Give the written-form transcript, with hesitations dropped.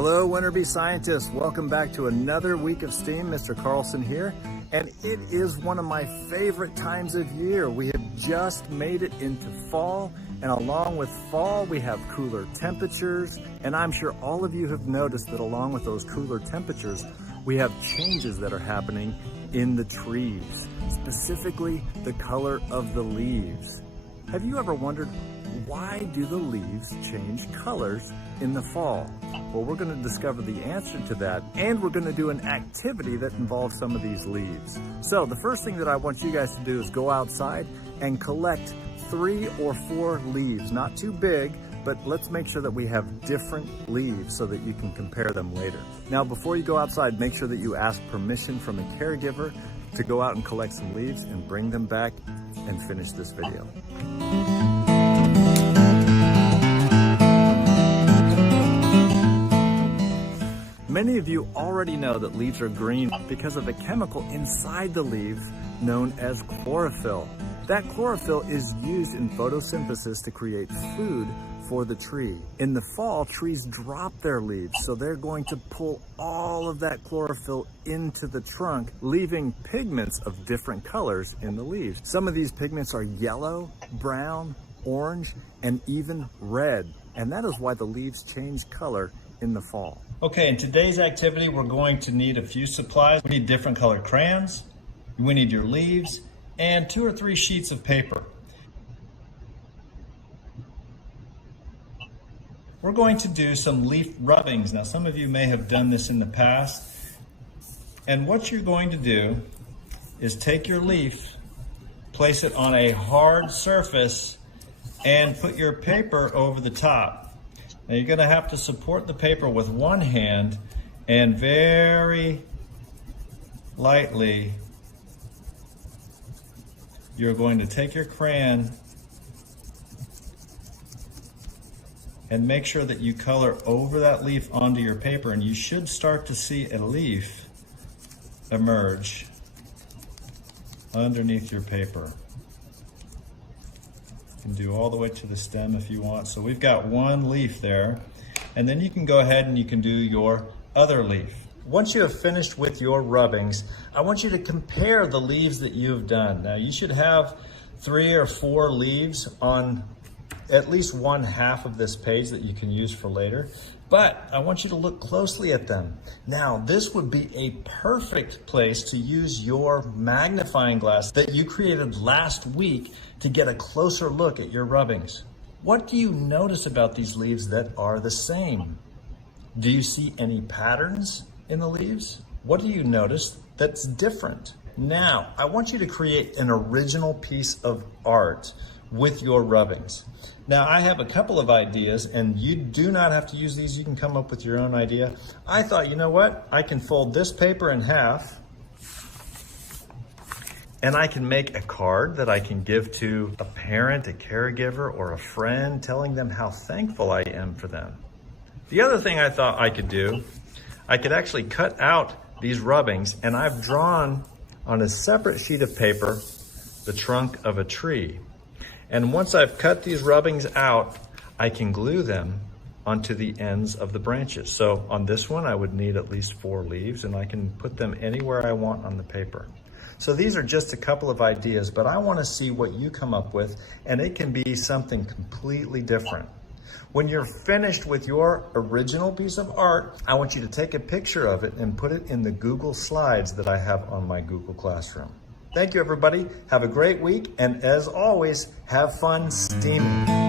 Hello, Winterbee scientists. Welcome back to another week of STEAM. Mr. Carlson here. And it is one of my favorite times of year. We have just made it into fall, and along with fall, we have cooler temperatures. And I'm sure all of you have noticed that along with those cooler temperatures, we have changes that are happening in the trees, specifically the color of the leaves. Have you ever wondered, why do the leaves change colors in the fall? Well, we're going to discover the answer to that, and we're going to do an activity that involves some of these leaves. So the first thing that I want you guys to do is go outside and collect 3 or 4 leaves, not too big, but let's make sure that we have different leaves so that you can compare them later. Now, before you go outside, make sure that you ask permission from a caregiver to go out and collect some leaves and bring them back and finish this video. Many of you already know that leaves are green because of a chemical inside the leaves known as chlorophyll. That chlorophyll is used in photosynthesis to create food for the tree. In the fall, trees drop their leaves, so they're going to pull all of that chlorophyll into the trunk, leaving pigments of different colors in the leaves. Some of these pigments are yellow, brown, orange, and even red. And that is why the leaves change color in the fall. Okay, in today's activity, we're going to need a few supplies. We need different colored crayons, we need your leaves, and 2 or 3 sheets of paper. We're going to do some leaf rubbings. Now, some of you may have done this in the past. And what you're going to do is take your leaf, place it on a hard surface, and put your paper over the top. Now, you're going to have to support the paper with one hand and very lightly you're going to take your crayon and make sure that you color over that leaf onto your paper, and you should start to see a leaf emerge underneath your paper. You can do all the way to the stem if you want. So we've got one leaf there, and then you can go ahead and you can do your other leaf. Once you have finished with your rubbings, I want you to compare the leaves that you have done. Now, you should have 3 or 4 leaves on at least 1/2 of this page that you can use for later, but I want you to look closely at them. Now, this would be a perfect place to use your magnifying glass that you created last week to get a closer look at your rubbings. What do you notice about these leaves that are the same? Do you see any patterns in the leaves? What do you notice that's different? Now, I want you to create an original piece of art with your rubbings. Now, I have a couple of ideas, and you do not have to use these. You can come up with your own idea. I thought, you know what? I can fold this paper in half, and I can make a card that I can give to a parent, a caregiver, or a friend, telling them how thankful I am for them. The other thing I thought I could do, I could actually cut out these rubbings, and I've drawn on a separate sheet of paper the trunk of a tree. And once I've cut these rubbings out, I can glue them onto the ends of the branches. So on this one, I would need at least 4 leaves, and I can put them anywhere I want on the paper. So these are just a couple of ideas, but I want to see what you come up with, and it can be something completely different. When you're finished with your original piece of art, I want you to take a picture of it and put it in the Google Slides that I have on my Google Classroom. Thank you, everybody. Have a great week, and as always, have fun STEAMing.